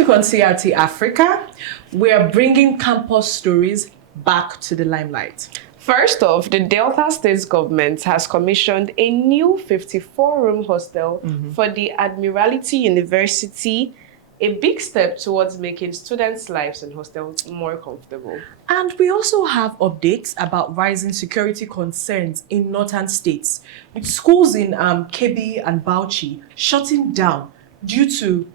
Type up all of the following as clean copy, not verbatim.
week on CRT Africa, we are bringing campus stories back to the limelight. First off, the Delta State government has commissioned a new 54-room hostel for the Admiralty University, a big step towards making students' lives in hostels more comfortable. And we also have updates about rising security concerns in northern states, with schools in Kebbi and Bauchi shutting down due to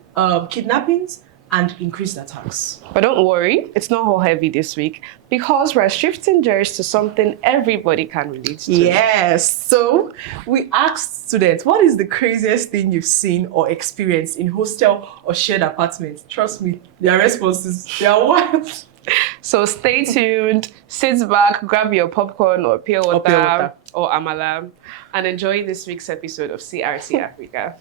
kidnappings and increased attacks. But don't worry, it's not all heavy this week because we're shifting gears to something everybody can relate to. Yes, so we asked students, what is the craziest thing you've seen or experienced in hostel or shared apartments? Trust me, their responses, they are wild. So stay tuned, sit back, grab your popcorn or pure water or amala, and enjoy this week's episode of CRT Africa.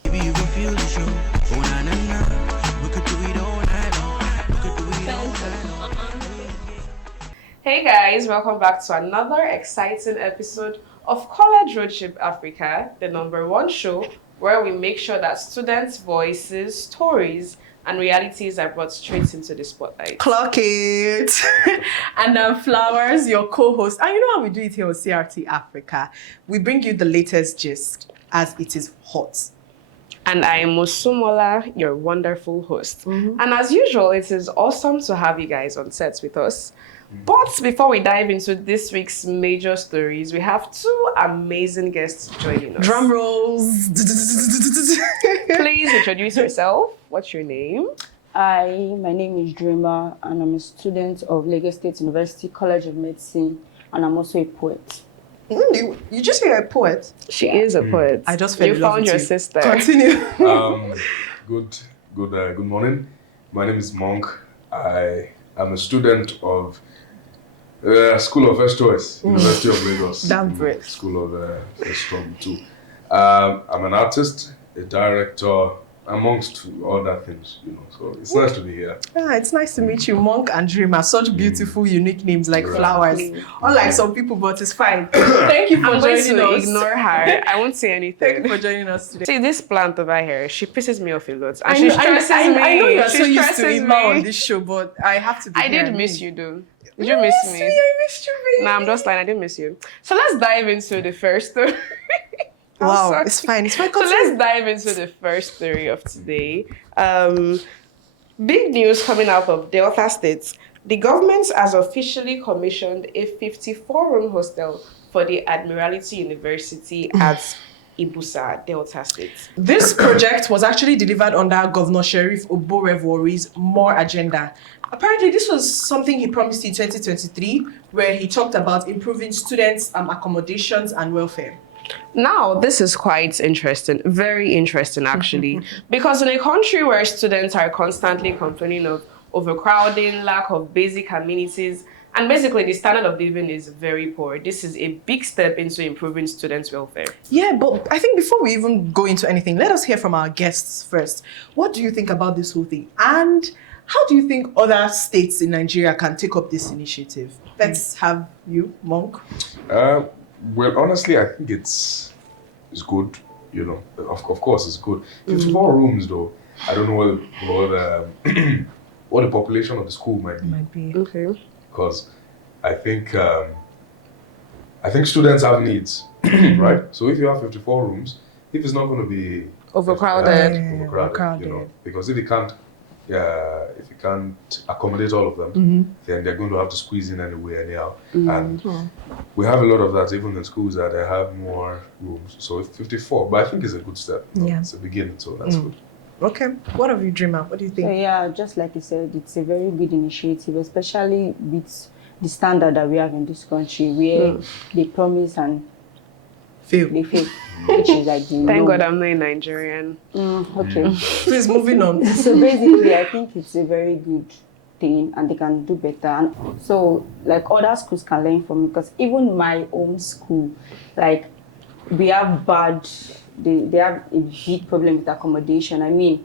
Hey guys, welcome back to another exciting episode of College Roadtrip Africa, the #1 show where we make sure that students' voices, stories, and realities are brought straight into the spotlight. Clock it! And Flowers, your co-host. And you know how we do it here on CRT Africa. We bring you the latest gist as it is hot. And I am Musumola, your wonderful host. And as usual, it is awesome to have you guys on set with us. But before we dive into this week's major stories, we have two amazing guests joining us. Drum rolls. Please introduce yourself. What's your name? Hi, my name is Dreamer, and I'm a student of Lagos State University College of Medicine, and I'm also a poet. You just say a poet? She is a poet. I just fell You in love found with your you. sister. Continue. Good morning. My name is Monk. I am a student of School of First Choice, University of Lagos. Damn great. School of Strong too. I'm an artist, a director, amongst other things, you know. So it's nice to be here. It's nice to meet you, Monk and Dreamer. Such beautiful, unique names like Flowers. Unlike some people, but it's fine. Thank you for I'm going joining to us. ignore her. I won't say anything. Thank you for joining us today. See, this plant over here, she pisses me off a lot. And I she know, stresses I me. know you're She so used to stresses Ima me. on this show, but I have to be I here. did miss you, though. Did you miss me? I missed you, baby. Nah, I'm just lying. I didn't miss you. So let's dive into the first story. I'm Wow, sorry. it's fine. It's fine. So Continue. let's dive into the first story of today. Big news coming out of Delta State. The government has officially commissioned a 54-room hostel for the Admiralty University at Ibusa, Delta State. This project was actually delivered under Governor Sheriff Oborevwori's More Agenda. Apparently, this was something he promised in 2023, where he talked about improving students' accommodations and welfare. Now, this is quite interesting, very interesting actually, because in a country where students are constantly complaining of overcrowding, lack of basic amenities, and basically the standard of living is very poor, this is a big step into improving students' welfare. Yeah, but I think before we even go into anything, let us hear from our guests first. What do you think about this whole thing? And how do you think other states in Nigeria can take up this initiative? Let's have you, Monk. Well, honestly, I think it's good. You know, of course, it's good. 54 rooms, though. I don't know what the population of the school might be. Might be. Okay. Because I think students have needs, right? So if you have 54 rooms, if it's not going to be Overcrowded. you know, because if you can't accommodate all of them, then they're going to have to squeeze in anyway anyhow. And we have a lot of that even in schools that they have more rooms. So it's 54, but I think it's a good step. You know? Yeah. It's a beginning, so that's good. Okay. What have you, Dreamer? What do you So think? yeah, just like you said, it's a very good initiative, especially with the standard that we have in this country, where they promise and Fail. they fail, which is like the Thank norm. God I'm not a Nigerian. Okay. Please, moving on. So basically, I think it's a very good thing, and they can do better. And so, like, other schools can learn from it, because even my own school, like, we have they have a big problem with accommodation. I mean,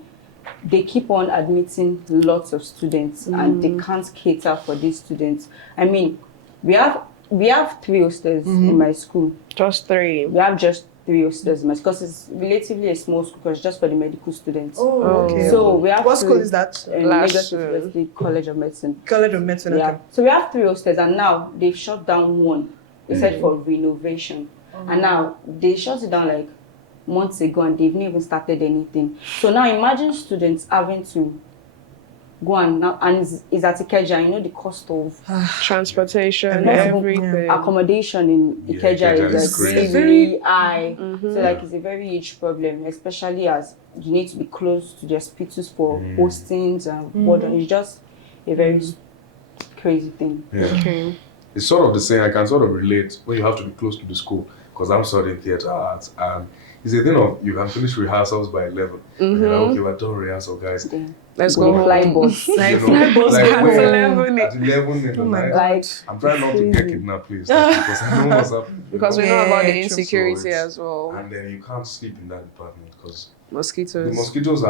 they keep on admitting lots of students, and they can't cater for these students. I mean, we have 3 hostels in my school. Just 3. We have just 3 hostels because it's relatively a small school because just for the medical students. Oh, okay. So we have What school is that? Lagos University College of Medicine. College of Medicine. Yeah. Okay. So we have 3 hostels, and now they've shut down one. They said for renovation, and now they shut it down like months ago, and they've not even started anything. So now imagine students having to go and now, and it's at Ikeja. You know the cost of Transportation, Most of everything. accommodation in Ikeja Ikeja is is like crazy. really high. So like it's a very huge problem, especially as you need to be close to the hospitals for postings and whatnot. It's just a very crazy thing. Yeah. Okay. It's sort of the same. I can sort of relate when you have to be close to the school because I'm studying theatre arts, and it's a thing of you can finish rehearsals by 11. And you're like, okay, we're done rehearsal, guys. Let's We go home. fly bus. You know, bus like at when- 11. at 11 in the night. Like I'm trying not to get crazy. kidnapped, please, because I know what's happening. Because we you know about the Yeah, true. insecurity So it's- as well. and then you can't sleep in that department because the Mosquitoes. mosquitoes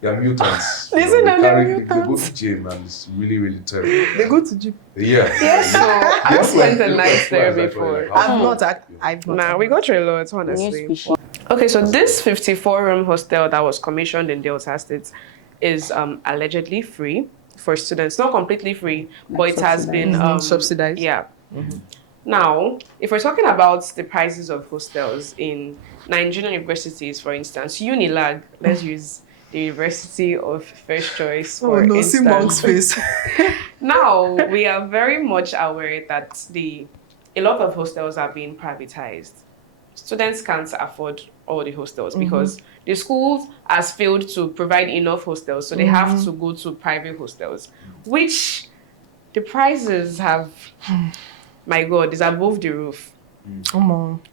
they're mutants. They You say know, that they're they go mutants. to gym and it's really, really terrible. They go to gym. Yeah. Yes, so I Yes, spent like, a you night know, there like, before. I've not. I've not. Nah, we go through a lot, new honestly. species. Okay, so this 54-room hostel that was commissioned in Delta State is allegedly free for students. Not completely free, but it has been Subsidized. Yeah. Now, if we're talking about the prices of hostels in Nigerian universities, for instance, Unilag, let's use the University of First Choice for instance. Monk's face. Now, we are very much aware that a lot of hostels are being privatized. Students can't afford all the hostels because the schools has failed to provide enough hostels, so they have to go to private hostels, which the prices have, my God, is above the roof.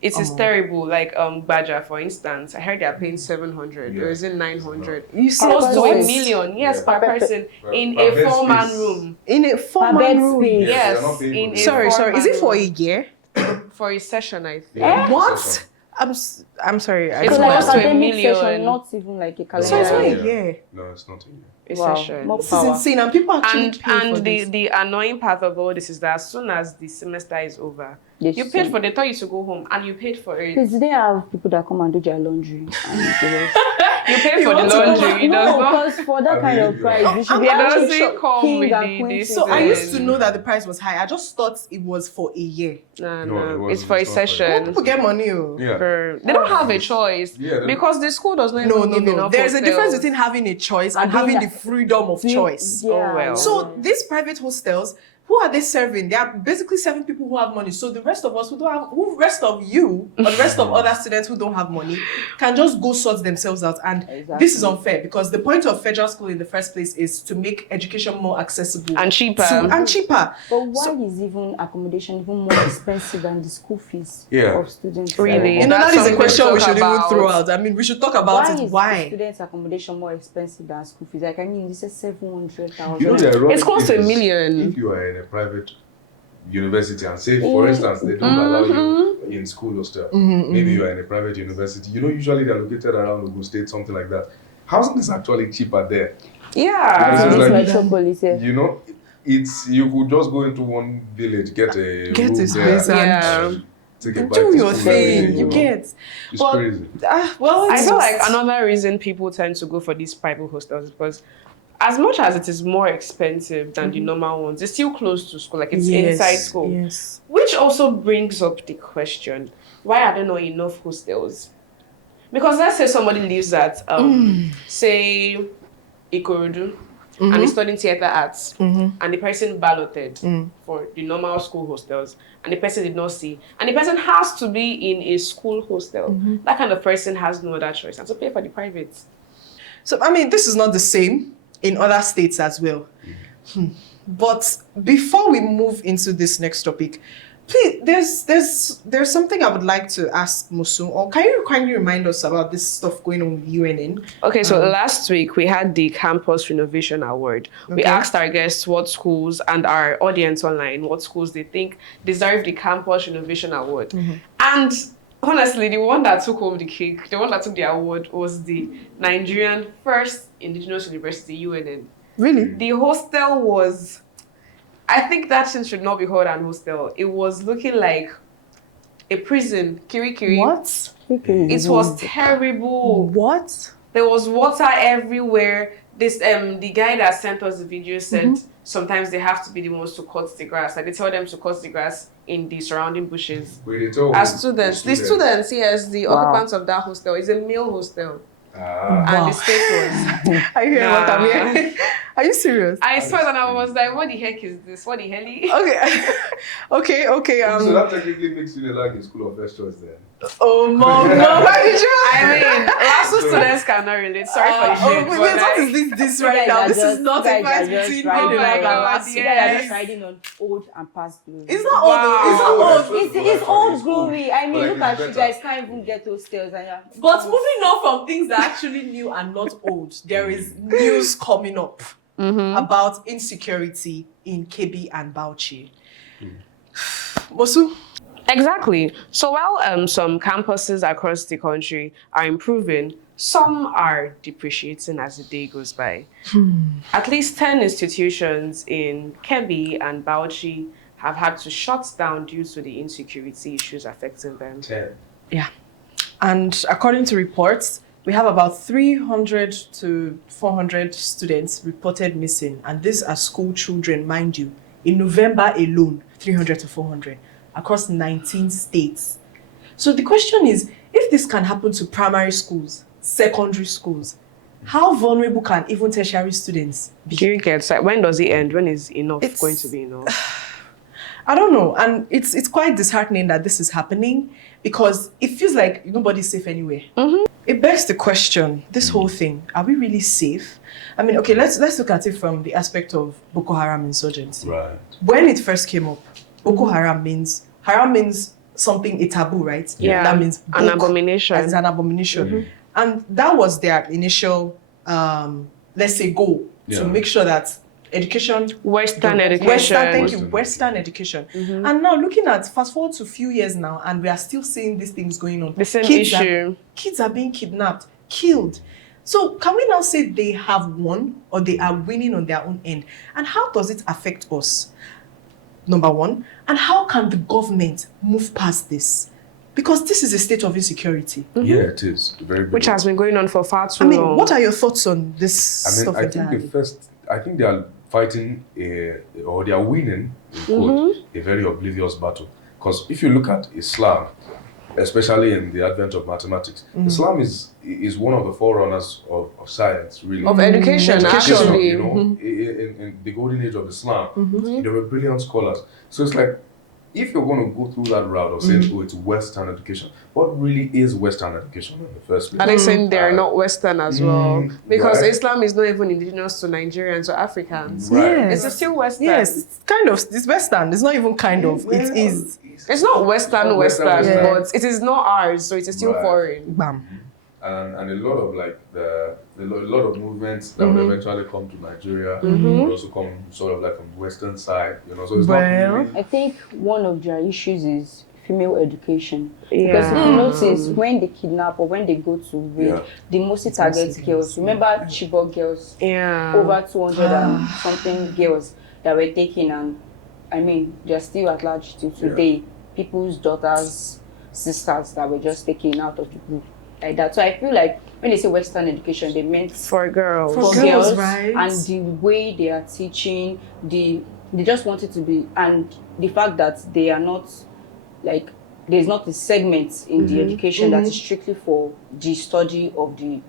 It is terrible. Like Baja, for instance, I heard they are paying 700 or is it 900? You see, Close to what? a million, yes, Yeah. per person in Per a bed 4-man space. room. in a Per 4-man bed room. space. Yes, they're not paying in for a it. Sorry. Is it 4-man for a room. year? For a session, I think. Yeah, What? session. I'm sorry. I It's So don't like close to a academic million. session, not even like a calendar. So it's not a Yeah. year. No, it's not a year. A Wow, session. more This is power. insane, and people actually And pay for this. the annoying part of all this is that as soon as the semester is over, They you paid for they told you to go home and you paid for it. Please, do they have people that come and do their laundry? And the rest? You paid for the want to go laundry. It does No, not. because for that I kind believe of you. price, you should I'm be It actually actually doesn't come king with and the queen. this. So I used to is- know that the price was high. I just thought it was for a year. No, No, it no, wasn't. it's for a It's not for a session. People get money. Oh. Yeah. They don't have a choice Yeah, they- because the school does not No, even no, give no. enough There's a difference hostels. between having a choice and And doing having the that- freedom of choice. Yeah, Oh, well. So these private hostels, who are they serving? They are basically serving people who have money. So the rest of us who don't have, rest of you, or the rest of other students who don't have money, can just go sort themselves out. And Exactly. this is unfair because the point of federal school in the first place is to make education more accessible And cheaper. and cheaper. But why is even accommodation even more expensive than the school fees Yeah. of students? Really? You know, That's that is a something question to we talk should even about. throw out. I mean, we should talk about Why it. is Why? the students' accommodation more expensive than school fees? Like, I mean, this is 700,000. You know, the ironic It's close thing to a is, million. If you are in a private university and say, for instance, they don't allow you in school hostel, maybe you are in a private university, you know, usually they're located around Ogun State, something like that. Housing is actually cheaper there. Yeah. This This is is like- metropolis, yeah. You know, it's you could just go into one village, get a Get room a there, space and- and take a bite Do to your school every day, thing. You know. get. It's But- crazy. Well, I it's feel just- like another reason people tend to go for these private hostels is because as much as it is more expensive than the normal ones, it's still close to school, like it's inside school. Yes. Which also brings up the question, why are there not enough hostels? Because let's say somebody lives at, say, Ikorodu, and is studying theatre arts, and the person balloted for the normal school hostels, and the person did not see, and the person has to be in a school hostel. That kind of person has no other choice and to pay for the private. So, I mean, this is not the same in other states as well. But before we move into this next topic, please, there's something I would like to ask Musu. Or can you kindly remind us about this stuff going on with UNN? Okay, so last week we had the Campus Renovation Award. We Okay. asked our guests what schools and our audience online, what schools they think deserve the Campus Renovation Award. And honestly, the one that took home the cake, the one that took the award was the Nigerian First Indigenous University, UNN. Really? The hostel was, I think that thing should not be called an hostel. It was looking like a prison, Kirikiri. What? It was terrible. What? There was water everywhere. This the guy that sent us the video said sometimes they have to be the ones to cut the grass. Like they tell them to cut the grass in the surrounding bushes. As students, the students, yes, the occupants of that hostel is a male hostel. And the state was. Are you hearing what I'm hearing? Are you serious? I saw it and I was like, what the heck is this? What the hell? Okay. So that technically makes you like a school of first choice then. Oh mom, no, why did you? I mean, LASU students cannot relate. Sorry for the shade. Wait, but what like, is this right now? This is not a fight just between riding Unilag and God, LASU. You guys are just riding on old and past glory. It's not old. Wow. It's not old. It's old glory. I mean, But look like, at it's you better. guys can't even get those tales. But moving on from things that are actually new and not old, there is news coming up about insecurity in Kebbi and Bauchi. Mosu? exactly. So while some campuses across the country are improving, some are depreciating as the day goes by. At least 10 institutions in Kebbi and Bauchi have had to shut down due to the insecurity issues affecting them. 10. Yeah. And according to reports, we have about 300 to 400 students reported missing. And these are school children, mind you. In November alone, 300 to 400 across 19 states. So the question is, if this can happen to primary schools, secondary schools, how vulnerable can even tertiary students be? Do you get, like, when does it end? When is enough It's- going to be enough? I don't know. And it's quite disheartening that this is happening because it feels like nobody's safe anywhere. It begs the question, this whole thing, are we really safe? I mean, okay, let's look at it from the aspect of Boko Haram insurgency. Right. When it first came up, Boko Haram means something, a taboo, right? Yeah. That means An Bok abomination. as an abomination. And that was their initial, let's say, goal, Yeah. to make sure that education Western education. Western education. And now looking at, fast forward to a few years now, and we are still seeing these things going on. The same Kids issue. Kids are being kidnapped, killed. So can we now say they have won or they are winning on their own end? And how does it affect us? Number one. And how can the government move past this? Because this is a state of insecurity. Yeah, it is. Very big. Which has been going on for far too I mean, long. what are your thoughts on this I mean, stuff I think entirely? I think they are fighting or they are winning, in quote, a very oblivious battle. Because if you look at Islam, especially in the advent of mathematics, Islam is one of the forerunners of science, really. Of education, actually. You know, in the golden age of Islam, there were brilliant scholars. So it's like, if you're going to go through that route of saying, oh, it's Western education, what really is Western education in the first place? Are they saying they're not Western as well? Because right. Islam is not even indigenous to Nigerians or Africans. Right. Yes. It's still Western. Yes, it's kind of, it's Western. It's not even kind of, it is. It's not Western, Western, yeah. but it is not ours, so it is still Right. foreign. Bam. And a lot of like a lot of movements that would eventually come to Nigeria would also come sort of like from the Western side, you know. So it's Well, not really, I think one of their issues is female education. Yeah. Because if you notice, when they kidnap or when they go to raid, Yeah. they mostly target girls. Remember Chibok girls? Yeah. Over 200 and something girls that were taken, and I mean, they're still at large till today. People's daughters, sisters that were just taken out of people like that. So I feel like when they say Western education, they meant For girls. For for girls, girls, right? and the way they are teaching, they just want it to be, and the fact that they are not like, there's not a segment in the education that is strictly for the study of the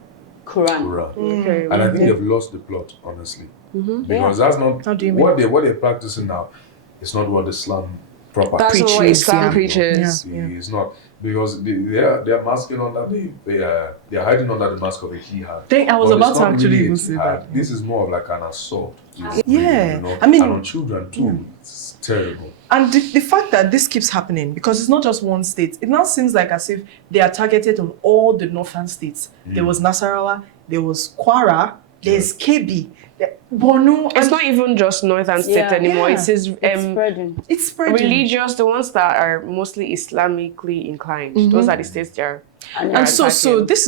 Quran. right. Okay. And I think they've lost the plot, honestly, because that's not How do you what they're practicing now. It's not what Islam proper That's not what Preaches, Islam yeah. preaches. Yeah. It's not, because they are masking under they are hiding under the mask of a jihad. I was But about it's to not actually really even a say jihad. that. This is more of like an assault. Yeah. You know? I mean- and on children too. It's terrible. And the fact that this keeps happening, because it's not just one state, it now seems like as if they are targeted on all the northern states. There was Nasarawa, there was Kwara, there's Kebbi, Borno. It's not even just northern state Yeah. anymore. Yeah. It is It's spreading. it's spreading. religious, the ones that are mostly Islamically inclined. Those are the states they are. And so attacking. this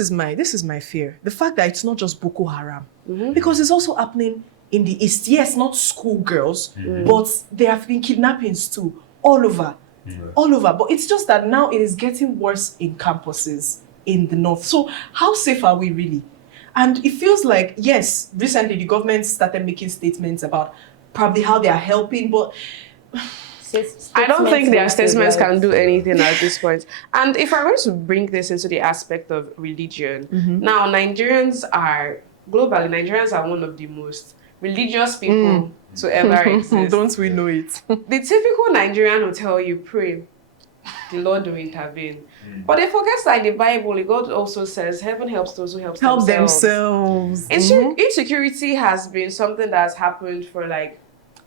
is my fear. The fact that it's not just Boko Haram, because it's also happening in the east. Yes, not schoolgirls, but there have been kidnappings too all over. all over. But it's just that now it is getting worse in campuses in the north. So how safe are we really? And it feels like, yes, recently the government started making statements about probably how they are helping, but I don't think their statements like, can do anything at this point. And if we're going to bring this into the aspect of religion, now Nigerians are one of the most religious people to ever exist. don't we know it? The typical Nigerian will tell you, pray, the Lord will intervene. But they forget that in the Bible, God also says, heaven helps those who help themselves. Insecurity has been something that has happened for like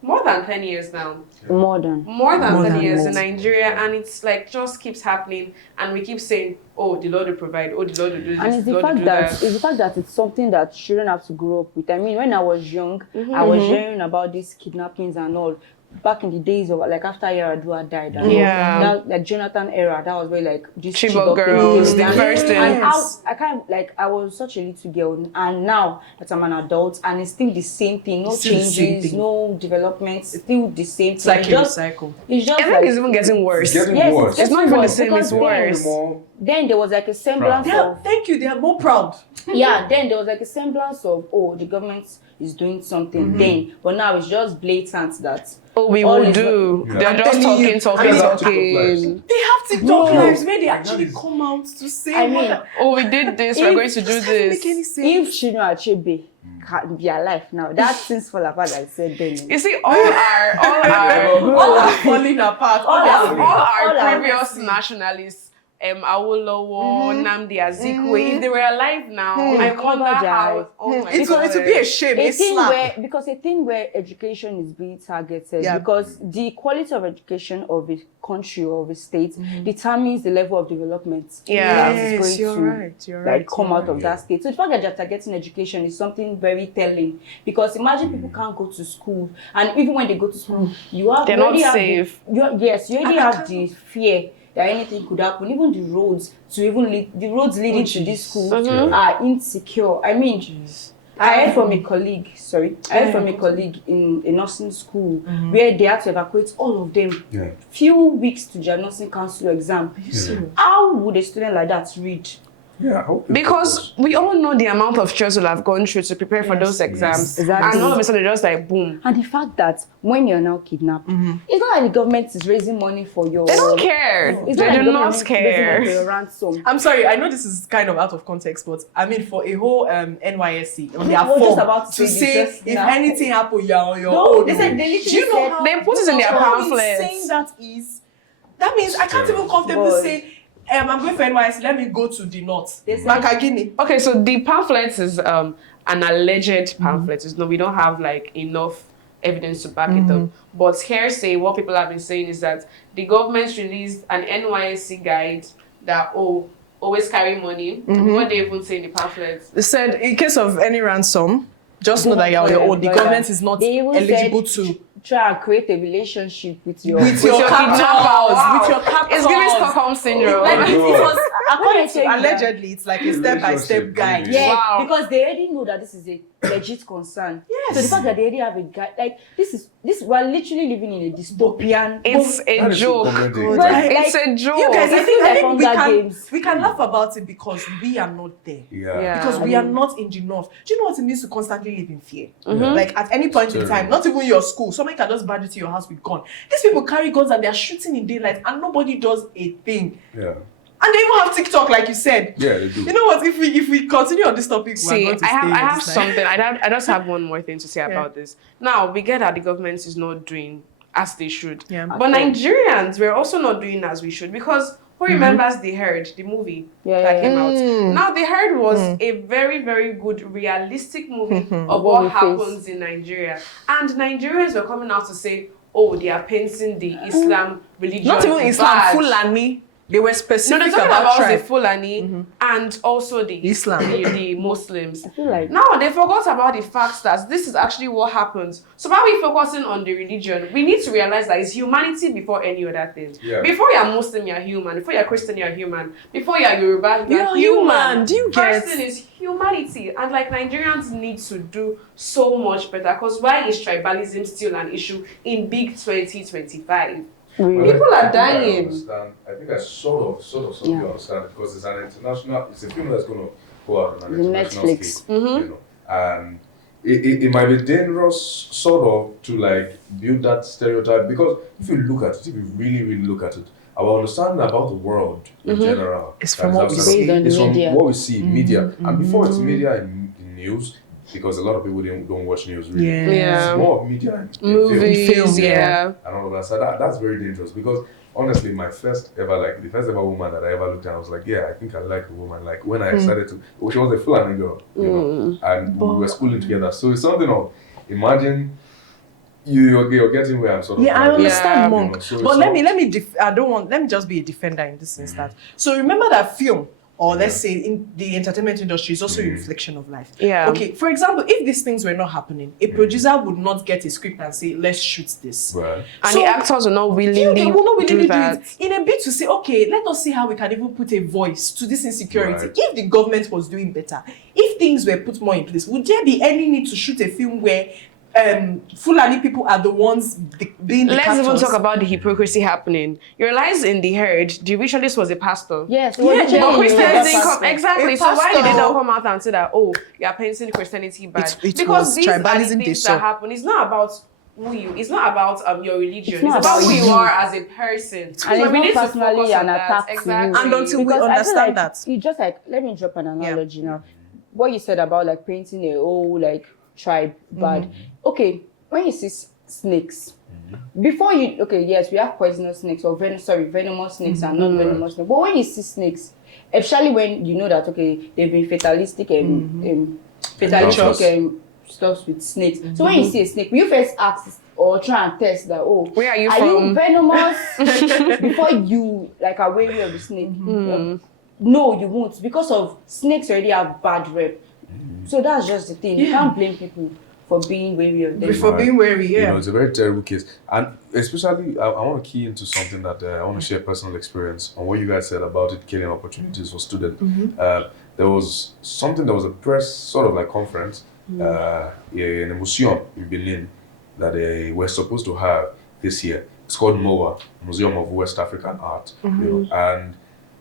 more than 10 years now. More than 10 years in Nigeria, and it's like just keeps happening, and we keep saying, oh, the Lord will provide, oh, the Lord will do this, and it's the fact that it's something that children have to grow up with. I mean, when I was young, I was hearing about these kidnappings and all. Back in the days of like after Yaradua died, and that like Jonathan era, that was where like just Chibok girls, the first and I kind of like I was such a little girl, and now that I'm an adult, and it's still the same thing, no changes, no developments, still the same thing. It's like a cycle. It's just I think it's even getting worse. It's getting worse. It's not even the same, it's worse. Then there was like a semblance of thank you, they are more proud. then there was like a semblance of the government is doing something then, but now it's just blatant that we will do. They're just talking. They have TikTok lives where they actually come out to say, I mean, we did this, we're going to do this. If Chinua Achebe can be alive now, that things fall apart, like I said then. You see, all our falling apart. all our previous nationalists, Awolowo, Nnamdi Azikiwe, if they were alive now, I wonder how. Oh my it would be a shame. A thing where education is being targeted, because the quality of education of a country or of a state determines the level of development that is going to come out of that state. So the fact that they're getting education is something very telling, because imagine people can't go to school, and even when they go to school, they're not safe. You already have the fear that anything could happen. Even the roads leading to this school are insecure. I mean, I heard from a colleague, in a nursing school where they had to evacuate all of them few weeks to their nursing council exam. How would a student like that read? Because we all know the amount of stress we'll have gone through to prepare for those exams. Exactly. And all of a sudden, just like boom. And the fact that when you're now kidnapped, it's not like the government is raising money for your... They don't care. They do not care. Raising your ransom. I'm sorry, I know this is kind of out of context, but I mean, for a whole NYSC on their I was just form about to say say this if now. anything happen, you're on your No, own. they said they literally Do you know said- how They put it in their pamphlets. insane that is? That means I can't even comfortably say, I'm going for NYSC, let me go to the north. They said- Makagini. Okay, so the pamphlet is an alleged pamphlet. No, we don't have like enough evidence to back it up. But hearsay, what people have been saying is that the government released an NYSC guide that always carry money. What they even say in the pamphlet? They said in case of any ransom, just know that you're on your own. The government is not eligible to try and create a relationship with your captors. Wow. With your captors. It's giving Stockholm syndrome. Like it was according to When I tell you allegedly, it's like a step-by-step guide. Yeah, Wow. because they already know that this is a legit concern. Yes. So the fact that they already have a guide, like this, we're literally living in a dystopian. It's a joke. Like, It's a joke. You guys, I It's think like Hunger Games. we can laugh about it because we are not there. Yeah. Because we are not in the north. Do you know what it means to constantly live in fear? Like at any point in time, not even your school, somebody can just barge into your house with gun. These people carry guns and they are shooting in daylight and nobody does a thing. Yeah. And they even have TikTok, like you said. Yeah, they do. You know what? If we continue on this topic, we're See, going to I have stay something. I just have one more thing to say about this. Now, we get that the government is not doing as they should. Yeah. But Nigerians, we're also not doing as we should, because who remembers The Herd, the movie that came out? Now, The Herd was a very, very good, realistic movie of what happens in Nigeria. And Nigerians were coming out to say, oh, they are painting the Islam religion. Not even Islam, bad. Fulani. They were specific No, they're talking about the tribe. Fulani and also the Islam. the Muslims. I feel like Now, they forgot about the fact that this is actually what happens. So while we're focusing on the religion, we need to realize that it's humanity before any other thing. Yeah. Before you're Muslim, you're human. Before you're Christian, you're human. Before you're Yoruba, you're human. Do you get? First thing is humanity. And like Nigerians need to do so much better, because why is tribalism still an issue in big 2025? Really? People are I think I dying. understand. I think I sort of Yeah. understand it because it's an international. It's a film that's going to go out on an The international Netflix. scale, you know, and it might be dangerous sort of to like build that stereotype because if you look at it, if you really look at it, our understanding about the world in general It's from that what we is outside see. of- Based on it's the from media. what we see in media, and before it's media in news. Because a lot of people don't watch news really. Yeah. It's more of media and Movies, Film, yeah. and all of that. So that's very dangerous because honestly, the first ever woman that I ever looked at, I was like, yeah, I think I like a woman. Like when I decided to, she was a Fulani girl, you know, and we were schooling together. So it's something of, imagine you're getting where I'm sort of. Yeah, I going. understand, Yeah. Monk. You know, so But it's let not- me I don't want, let me just be a defender in this instance. So remember that film, or let's say in the entertainment industry, is also a reflection of life. Yeah. Okay, for example, if these things were not happening, a producer would not get a script and say, let's shoot this. Right. And So, the actors will not They willingly will not willingly do do that. it in a bit to say, okay, let us see how we can even put a voice to this insecurity. Right. If the government was doing better, if things were put more in place, would there be any need to shoot a film where Fulani people are the ones being the Let's captors? even talk about the hypocrisy happening. You realize in the herd, the ritualist was a pastor. Yes. Yeah, Well, but But Christians Yoruba didn't come. pastor. Exactly. A So why did they pastor- not come out and say that, oh, you are painting Christianity bad? It Because was these are the tribalism they things saw. that happen. It's not about who you, it's not about your religion. It's not It's about about who you you. are as a person. And So it's we need not to focus personally on an that. attack to you. Exactly. And until we Because I feel understand like that. you just like, let me drop an analogy now. What you said about like painting a whole like tribe bad. Okay, when you see snakes, before you, okay, yes, we have poisonous snakes or venomous snakes and non-venomous snakes. But when you see snakes, especially when you know that okay, they've been fatalistic stuff with snakes. So when you see a snake, you first ask or try and test that, oh, Where are you are from? you venomous before you like are wary of the snake? No, you won't, because of snakes already have bad rep. So that's just the thing. You can't blame people for being wary of them. Before being wary, You yeah. know, it's a very terrible case. And especially, I want to key into something that I want to share personal experience on what you guys said about it killing opportunities for students. There was something, there was a press sort of like conference in a museum in Berlin that they were supposed to have this year. It's called MOA, Museum of West African Art. You know, and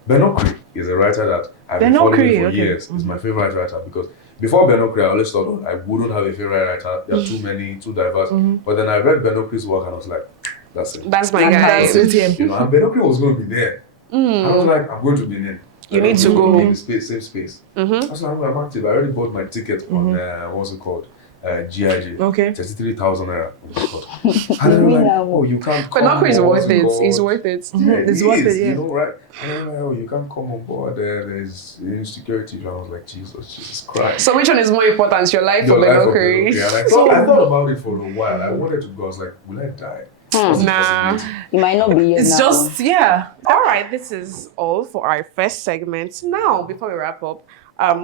Benokri is a writer that I've been following for years. He's my favorite writer because before Benokri, I always thought I wouldn't have a favorite writer. There are too many, too diverse. But then I read Benokri's work and I was like, that's it. That's my guy. That's it. You know, and Benokri was going to be there. And I was like, I'm going to Benin. You need to go. In the same space. I was like, I'm active. I already bought my ticket on, what's it called? GIG. Okay. 33,000 naira. And they were like, oh, you can't come. Benokri is what's worth it. called? It's worth it. Yeah, It's it worth is, it, yeah. You know, right? And they were like, oh, you can't come on board. There's insecurity. And I was like, Jesus Christ. So which one is more important, your life or Your life of Benokri? Benokri. And I thought about it for a while. I wanted to go. I was like, will I die? What's the Nah. possibility? You might not be here It's now. just, yeah. All right, this is all for our first segment. Now, before we wrap up,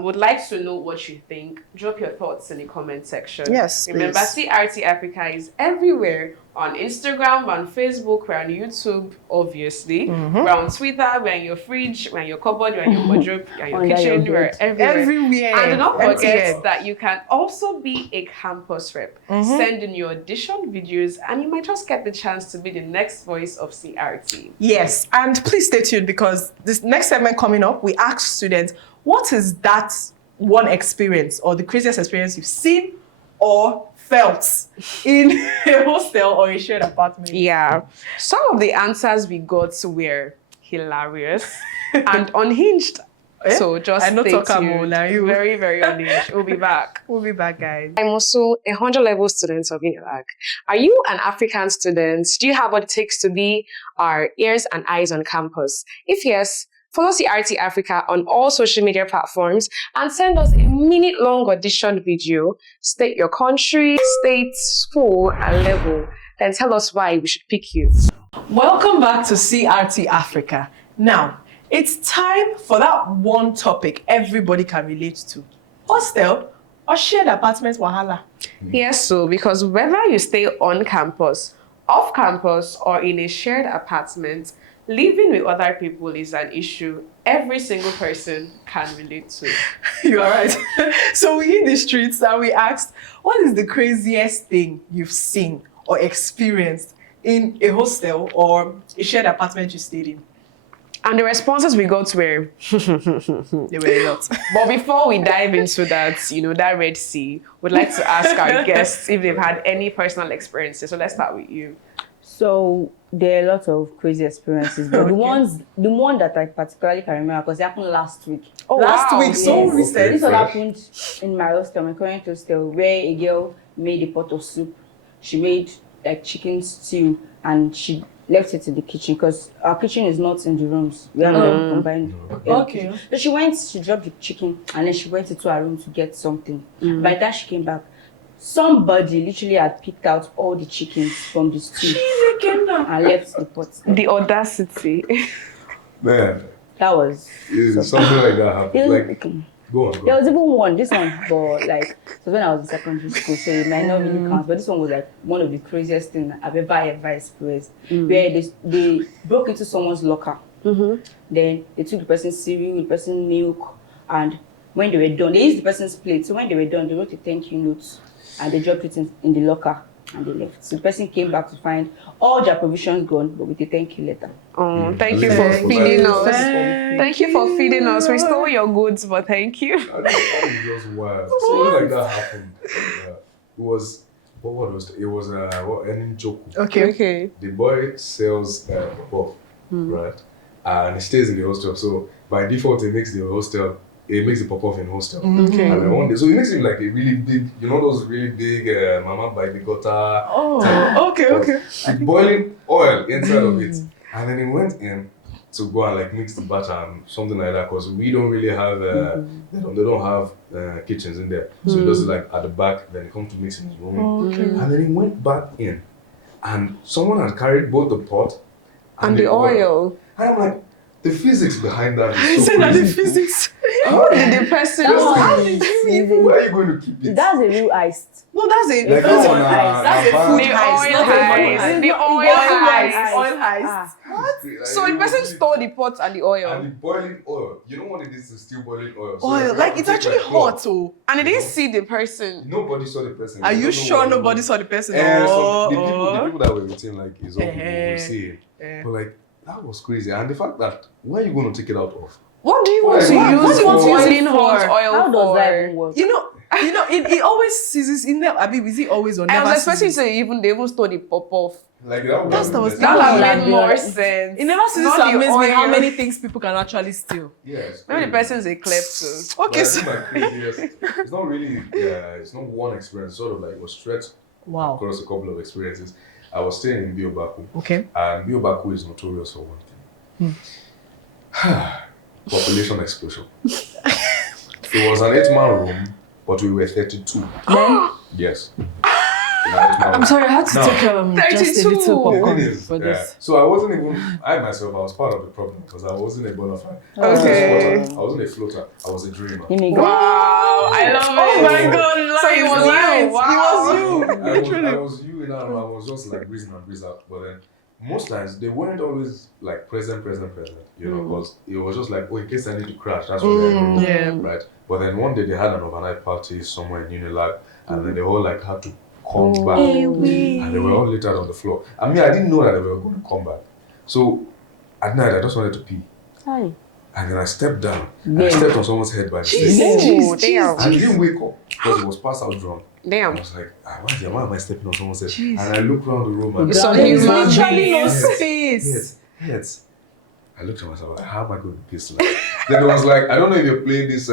would like to know what you think. Drop your thoughts in the comment section. Yes, Remember, please. CRT Africa is everywhere. On Instagram, on Facebook, we're on YouTube, obviously. We're on Twitter, we're in your fridge, we're in your cupboard, we're in your wardrobe, we're in your Under your kitchen, we're bed. everywhere. Everywhere. And do not forget MTN. that you can also be a campus rep. Send in your audition videos and you might just get the chance to be the next voice of CRT. Yes, and please stay tuned because this next segment coming up, we ask students, what is that one experience or the craziest experience you've seen or felt in a hostel or a shared apartment? Yeah. Some of the answers we got were hilarious and unhinged. So just I know stay talk am tuned. o, na you. Very, very unhinged. We'll be back. We'll be back, guys. I'm also a 100-level student of UNILAG. Are you an African student? Do you have what it takes to be our ears and eyes on campus? If yes, follow CRT-AFRICA on all social media platforms and send us a minute-long audition video. State your country, state, school, and level. Then tell us why we should pick you. Welcome back to CRT Africa. Now, it's time for that one topic everybody can relate to. Hostel or shared apartment wahala. Yes, so because whether you stay on campus, off campus, or in a shared apartment, living with other people is an issue every single person can relate to. You are right. So we hit the streets and we asked, what is the craziest thing you've seen or experienced in a hostel or a shared apartment you stayed in? And the responses we got were, There were a lot. but before we dive into that, that Red Sea, we'd like to ask our guests if they've had any personal experiences. So let's start with you. So there are a lot of crazy experiences, but the one that I particularly can remember because it happened last week. Oh, Last wow. week, so Yes. recent. This one happened in my hostel, my current hostel, where a girl made a pot of soup. She made like chicken stew and she left it in the kitchen because our kitchen is not in the rooms. We have a combined. Okay. So she dropped the chicken and then she went into her room to get something. By the time she came back, somebody literally had picked out all the chickens from the stew and left the pot there. The audacity. Man, That was something like that happened. Like, okay. go on. There was even one, this one, but like, so when I was in secondary school, so it might not really count, but this one was like one of the craziest things I've ever experienced, where they broke into someone's locker. Then they took the person's cereal, the person's milk, and when they were done, they used the person's plate, so when they were done, they wrote a thank you note, and they dropped it in the locker, and they left. So the person came back to find all their provisions gone, but with a thank you letter. Oh, thank you Thank for you. feeding us. Thank Thank you for feeding us. We stole your goods, but thank you. That was just wild. Something like that happened. It was, what was it? It was an Njoku. Okay. The boy sells puff, right? And he stays in the hostel. So by default, he makes the pop-off in hostel. Okay. And then one day, so he makes it like a really big, those really big mama by the gutter. Oh, okay. With boiling oil inside of it. And then he went in to go and like mix the batter and something like that because we don't really have, they don't have kitchens in there. So he does it like at the back, then he comes to mix in his room. And then he went back in and someone had carried both the pot And the oil. And I'm like, the physics behind that is so Say that the crazy. physics. How did the person? How did you even? Where are you going to keep it? That's a real iced. No, that's a Like, that's come one on, heist. That's a food The heist, oil not a money heist. heist. The oil heist. Oil heist. Like, So the it person was stole the pot and the And oil, the boiling oil. You know what it is to steal boiling oil? So Oil, like it's actually hot. Oh, and they didn't see the person. Nobody saw the person. are They you don't know sure what it nobody was. saw the person? So the people that were with him, like, his own people will see it. Eh. But like, that was crazy. And the fact that, where are you going to take it out of? What do you What want to do you use want to use boiling it hot for? oil How does that even for? work? It always seizes in there. I mean, is it always on? I Never was expecting to seizes. say they even stole the pop off. Like, that would That have was- been That That would would have have made more been- sense. It never ceases Not to the amaze me how oil. many things people can actually steal. Yes. Maybe the person's a klepto. Okay, so It's not really, it's not one experience, sort of like it was stretched wow. across a couple of experiences. I was staying in Biobaku, Okay. and Biobaku is notorious for one thing. Population explosion. It was an 8-man room, but we were 32. Yes. I'm sorry, I had to No. take just a 32. little The popcorn thing is, for this. so I wasn't even, I myself, I was part of the problem because I wasn't a bona fide. Okay. I wasn't a floater, I was a dreamer. Wow, I love it. Oh my God! So it was lies. you. Wow. It was you. I was you and I was just like breezing and breeze out. But then most times they weren't always like present, because it was just like, oh, in case I need to crash, that's what they're doing. Yeah. Right. But then one day they had an overnight party somewhere in Unilag, and then they all like had to come back. And they were all littered on the floor. I mean, I didn't know that they were going to come back. So at night I just wanted to pee. Hi. And then I stepped down. And I Yeah. stepped on someone's head by mistake. Ooh, damn. I didn't wake up because it was passed out drunk. I Damn. was like, why am I stepping on someone's head? And I looked around the room and You saw There is human literally no beings. space. Yes. I looked at myself like, how am I going to piss like? Then it was like, I don't know if you're playing these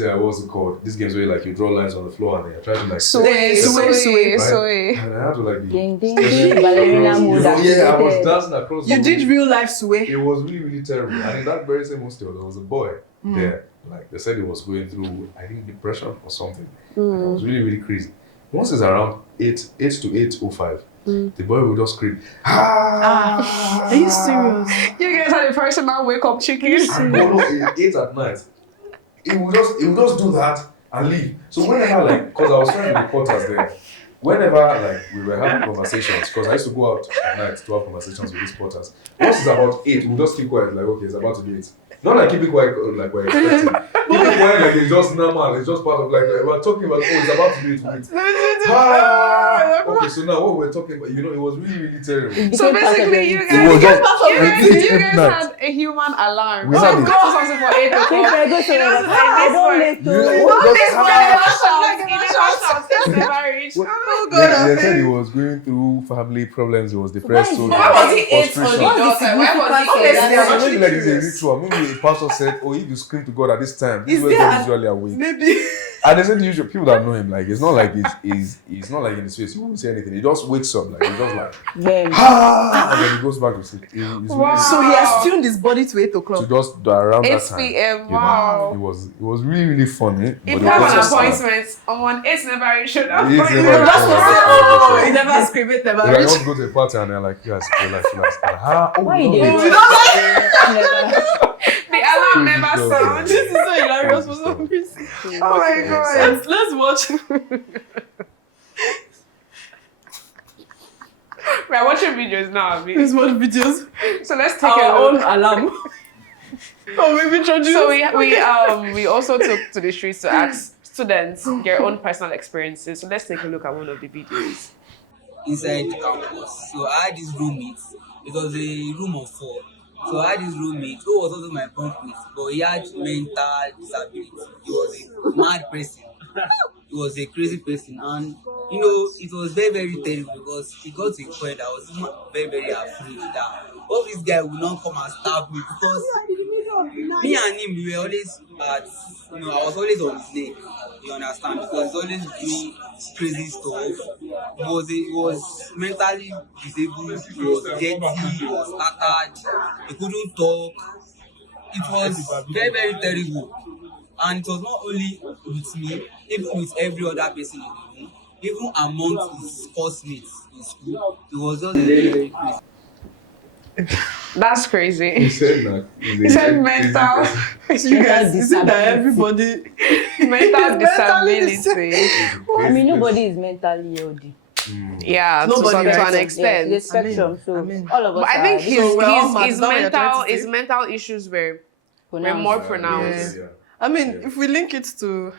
what's it called? These games where you draw lines on the floor and then you're trying to like Sway. and I had to like be Ding, ding, ding. Ballerina mode yeah, I was activated. dancing across the You room. did real life sway. It was really, really terrible. And in that very same hostel, there was a boy there. Like they said he was going through, I think, depression or something. And it was really, really crazy. Once it's around 8 to 8:05, the boy will just scream, Are you serious? You guys had a person now wake up chicken. and go at 8 at night. He would just do that and leave. So whenever because I was trying to report us there, whenever we were having conversations, because I used to go out at night to have conversations with these porters. Once it's about 8, we'll just keep quiet, like, okay, it's about to be 8. Not like keep it quiet like we're expecting. Keep it quiet like it's just normal. It's just part of like we're talking about. Oh, it's about to do it. Okay, so now what we're talking about, it was really terrible. So basically, you It was guys, just- you guys had a human alarm. We had it. Go to something for 8 o'clock. If I go to You know, like, like I this don't one. let You you. know, This just- one never shouts. He never shouts. He never reach. Oh They said he was going through family problems. He was depressed. So Why was he 8 on the frustration. daughter? Why was he Honestly, 8? I'm Actually, like it's a curious. ritual. Maybe a pastor said, "Oh, if you scream to God at this time, this Is is where there God an- is usually awake." Maybe. And they said usually people that know him, like it's not like it's not like in his face. He won't say anything. He just wakes up, like he's just like Then and then he goes back to sleep. He's Wow. So he has tuned his body to 8 to o'clock. just do around 8 that time. p.m. You know, Wow. it was really really funny. If but you it have was an also sad. appointment on 8 never reach, should have It's appointment. never That's reached. what's Oh, he never screamed it, never Like, I reached. want to go to a party and they're like, yes, relax. Oh, why you no, did no. the alarm never sounds. This is so hilarious for some reason. Oh my god. Let's watch. We're watching videos now, Abby. Let's watch videos. So let's take Our a own look. alarm. Oh, we've introduced. So we also took to the streets to ask students their own personal experiences. So let's take a look at one of the videos. Inside campus. So I had this roommate. It was a room of 4. So I had this roommate who was also my bunkmate, but he had mental disability. He was a mad person. He was a crazy person, and it was very, very terrible because it got to a point that I was very, very afraid that all this guy would not come and stab me because me and him we were always at I was always on his neck. You understand? Because he's always doing crazy stuff. He was mentally disabled, he was dirty, he was scattered, he couldn't talk. It was very, very terrible. And it was not only with me, even with every other person in the room, even among his classmates in school. It was just very, very crazy. That's He crazy. said that. He said mental So you guys, is it that everybody mental disability. I mean, nobody is mentally healthy. Yeah, Nobody, to right? an extent. Yes, there's spectrum. So all of us. But I think are his mental issues were more pronounced. Yeah. I mean, if we link it to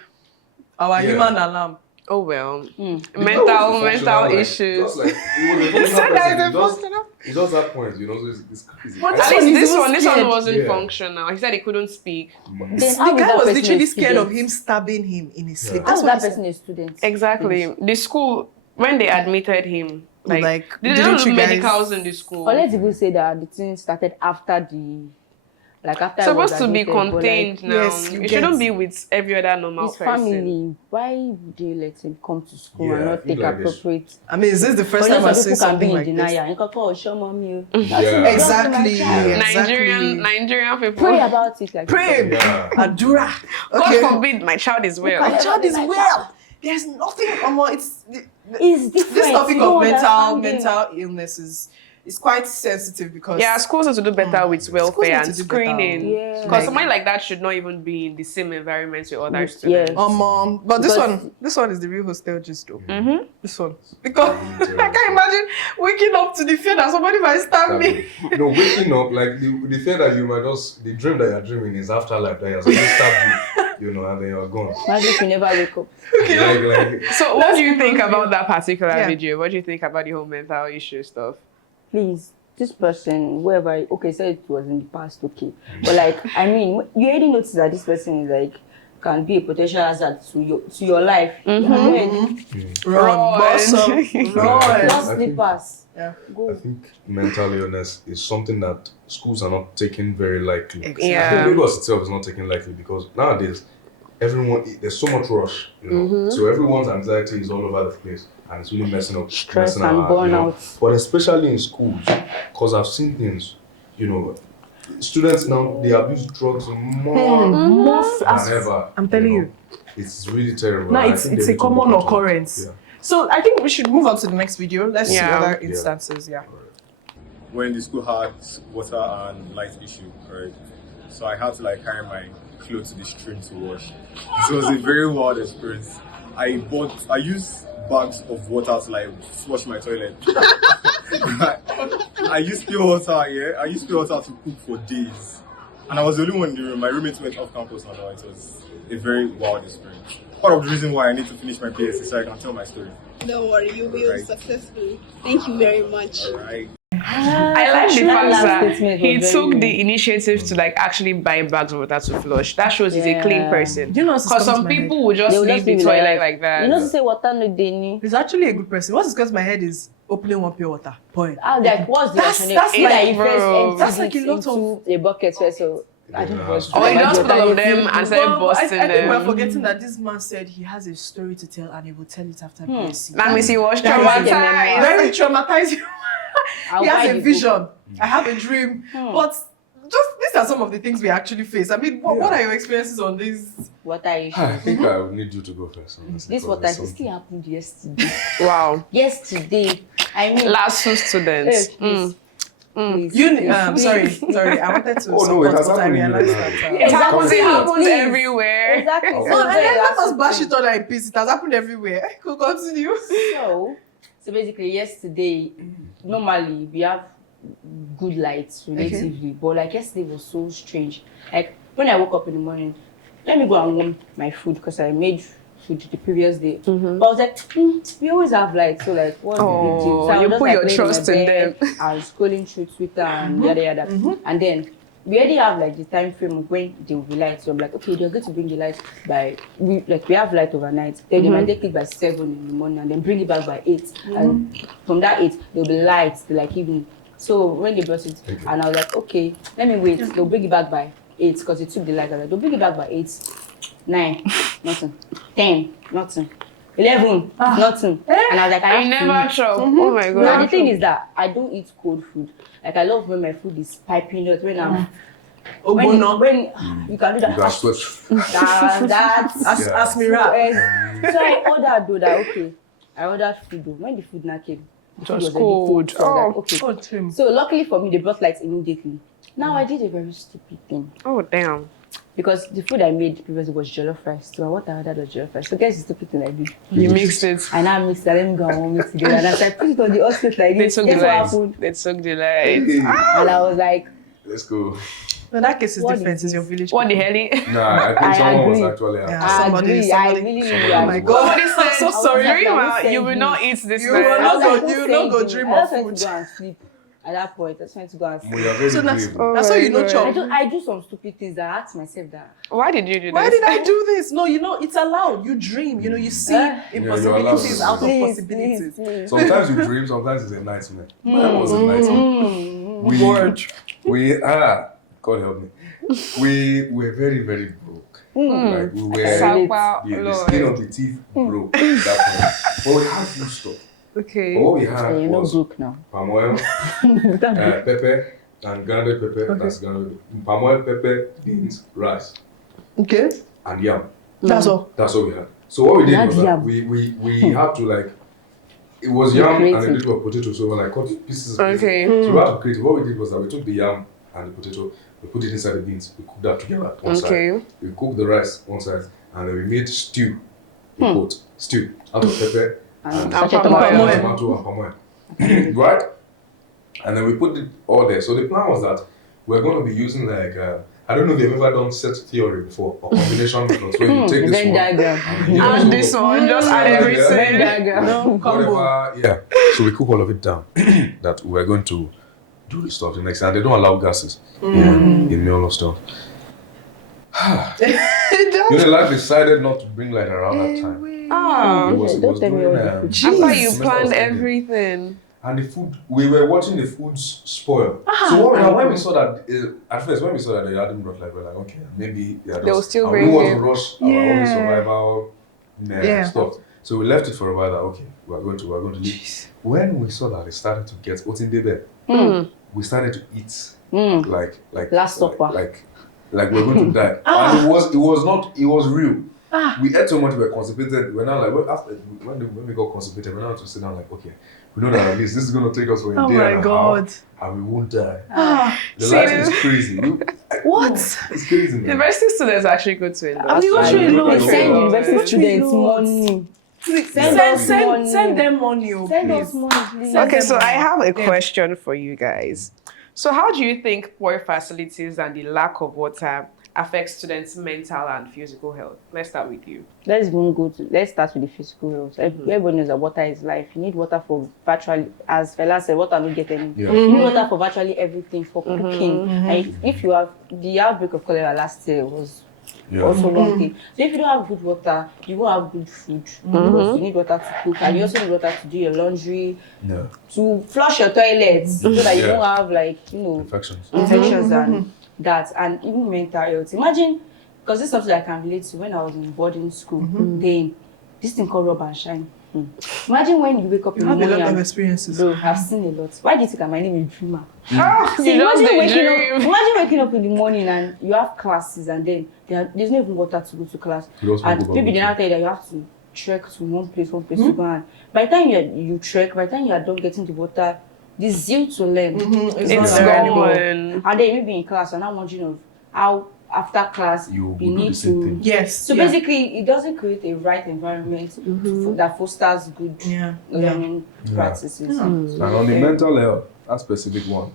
our human alarm. Oh well. Mental issues. Just like he was a functional person. He just had points, so it's crazy. But At This one least is this even one scared. wasn't Yeah. functional. He said he couldn't speak. Then The how would guy that was person literally a scared of student? him stabbing him in his sleep. How That's is what that he person a student? Exactly. The school, when they admitted him, Like, they didn't don't do you guys- medicals in the school. Or let's even say that the thing started after after I was Supposed to be admitted, but, contained now. yes, you It get- shouldn't be with every other normal his person. family. Why would they let him come to school Yeah, and I not feel take like this- appropriate? I mean, is this the first time But I've some seen people can be something in like this? denial. Yeah. Exactly. Nigerian people. Pray about it. Like Pray. Yeah. Adura. God Okay. forbid my child is well. My child is well. There's nothing. It's It's different. this topic You of don't mental understand illness is quite sensitive because Yeah, schools need to do better with Schools welfare need and to do better. screening. Yeah. Because somebody like that should not even be in the same environment with other Yes. students. but this Because- one is the real hostel gist though. Mm-hmm. This one because I can't imagine waking up to the fear that somebody might stab me. No, waking up, like the fear that you might the dream that you're dreaming is afterlife, that you're supposed to stab you, and then you're gone. Imagine if you never wake up. Like, So what do you think about that particular Yeah. video? What do you think about the whole mental issue stuff? Please, this person, whoever, okay, said it was in the past, okay. But I mean, you already notice that this person is can be a potential hazard to your life. Run, Run. boss up, Yeah. run. Just I think- slippers. Yeah. Go. I think mental illness is something that schools are not taking very lightly. Exactly. Yeah. Lagos itself is not taken lightly because nowadays there's so much rush, So everyone's anxiety is all over the place, and it's really messing up, Stress messing and our, burnout. But especially in schools, because I've seen things, students now they abuse drugs more Most than ever. I'm telling you. It's really terrible. No, and I it's think a they need to common look into it. occurrence. Yeah. So I think we should move on to the next video. Let's see Yeah. other Yeah. instances. Yeah. When the school had water and light issue, right? So I had to carry my clothes to the stream to wash. It was a very wild experience. I used bags of water to flush my toilet. I used pure water, yeah. I used pure water to cook for days. And I was the only one in the room. My roommates went off campus and all. It was a very wild experience. Part of the reason why I need to finish my PhD so I can tell my story. Don't worry, you will successfully. Thank you very much. All right. I like the That last fact that statement he was took very the initiative to like actually buy bags of water to flush. That shows he's a clean Yeah. person. Do you know what's Because coming some to my head? people would just They will leave just the be toilet like that. You know, to say water no dey. He's actually a good person. What's discussed in my head is opening one pure water. Point. Like, what's the That's- rationale? that's Either like- you bro. first empty That's like a lot into a bucket first, so I don't know. Or you just put all of them and start Well, busting I think we're them. forgetting that this man said he has a story to tell and he will tell it after BSc. That means he was That is the traumatized. memoir. Very traumatized. I'll He buy has a the vision. I have a dream. But just these are some of the things we actually face. I mean, what are your experiences on this? water issue. I think I would need you to go first. Honestly, This because water there's this thing something- happened yesterday. Wow. Yesterday. I mean, Last two students. please. Please. Sorry, I wanted to Oh, no, it support, has but I happened in realized United that. It happens, it happens Please. everywhere. Exactly. Oh. No, and then let us that's bash the it on in peace. It has happened everywhere. Could continue. So basically, yesterday, normally we have good lights relatively, but like yesterday was so strange. Like when I woke up in the morning, let me go and warm my food because I made food the previous day. But I was like, we always have lights, so like, what's the big deal? So I you was just, put like, your laying trust my in bed, I was scrolling through Twitter and yada yada, and then we already have like the time frame of when they will be light. So I'm like, okay, they're going to bring the light by we have light overnight. Then they might take it by 7 in the morning and then bring it back by 8. And from that 8, there'll be light till like evening. So when they brought it, and I was like, okay, let me wait. They'll bring it back by 8 because it took the light. I was like, they'll bring it back by 8, 9, nothing, 10, nothing, 11, nothing. And I was like, I never chop. Oh my god. now the thing is that I don't eat cold food. Like I love when my food is piping hot. When I'm when you can do that. You got sweat. That's Ask me right. so I ordered though that okay. I ordered food though. When the food now came, the food was already cold. So I was like, okay. Oh, Tim. So luckily for me, they brought lights immediately. Now I did a very stupid thing Oh damn. because the food I made previously was jollof rice. So what I ordered was jollof rice. So guess the stupid thing I did. You mixed it. I now mixed it. Let me go and warm it together. And as I put it on the hot plate like They this, took the guess what lights. happened? They took the lights. And I was like, Let's go. No, that case is What different. is It's your village. What the people. hell? Nah, I think I someone was agree. actually Yeah. I Somebody- agree. I really, really Oh my agree. God. Somebody said, I'm so sorry. I was like, Rima, who you will said not this? eat this You night. will I not was go- like, who you said not go this? dream I of just went food. to go and sleep. At that point, I just went to go and sleep. We are very So that's, brave. that's why you know my chop. I do some stupid things that I ask myself that. Why did you do Why this? did I do this? No, you know, it's allowed. You dream. You know, you see Yeah, impossibilities allowed. out of possibilities. please. Sometimes you dream, sometimes it's a nightmare. That was a nightmare. Word. God help me. We were very, very broke. Like we were Sapa, the Lord. skin of the teeth broke at that point. But we had food stuff. Okay. But what we had You're not was broke now. palm oil, pepper, and grounded pepper. That's grounded palm oil, pepper, beans, rice, Okay. and yam. That's all. That's all we had. So what we did Not was that yam. we had to like it was You yam and a created. little of potato, so we like cut pieces of potato. Okay. So we had to create it. What we did was that we took the yam and the potato, we put it inside the beans, we cooked that together one side. Okay. We cooked the rice one side, and then we made stew, a pot, stew out of pepper and sachet palm tomato. oil. tomato and palm oil. Right? And then we put it all there. So the plan was that we're going to be using like I don't know if you've ever done set theory before or combination methods where you take this Venn one diagram. And this one, just add Yeah. Venn everything. diagram. whatever, yeah. So we cook all of it down. That we're going to do the stuff the next time. They don't allow gases in meal stuff. You know, life decided not to bring light around that time. Oh. It was Don't tell me during, all the food. I thought you semester planned was ending. everything. And the food, we were watching the foods spoil. So when we saw that, at first when we saw that they hadn't brought light, we were like, okay, maybe They'll still and bring we want it. to rush our only survival stuff. So we left it for a while. That okay, we're going to leave. When we saw that it started to get Otindebe, we started to eat like Last supper. like we're going to die. And it was real. We ate so much, we were constipated. We're now like, when we got constipated, we're now to sit down like, okay, we know that at least this is going to take us for a day and a half, and we won't die. The life is crazy. What? It's crazy, man. University students actually go to it. I mean, what should you know? They send university What should you students know? money. Send them money, oh, Send please. us money, please. Okay, so I have a Yeah. question for you guys. So how do you think poor facilities and the lack of water affects students' mental and physical health? Let's start with you. Let's start with the physical health. Everyone knows that water is life. You need water for virtually, as Fela said, water don't get any. Yeah. You need water for virtually everything, for cooking. And if you have the outbreak of cholera last year was also one thing. So if you don't have good water, you won't have good food. Because you need water to cook, and you also need water to do your laundry, to flush your toilets, so that you don't have infections and that, and even mental health. Imagine, because this is something I can relate to when I was in boarding school. Then this thing called rub and shine. Imagine when you wake up in the morning. You have a lot of experiences. Bro, I've seen a lot. Why do you think my name is Dreamer? You Imagine waking up in the morning and you have classes, and then there's no even water to go to class. And maybe they now tell you that you have to trek to one place to go. And by the time you trek, by the time you are done getting the water, the zeal to learn It's not there anymore. gone. And then maybe in class, and I'm wondering of how after class You you will do need the same to. thing. Yes. So basically, it doesn't create a right environment that fosters good learning practices. And on the mental health, that specific one,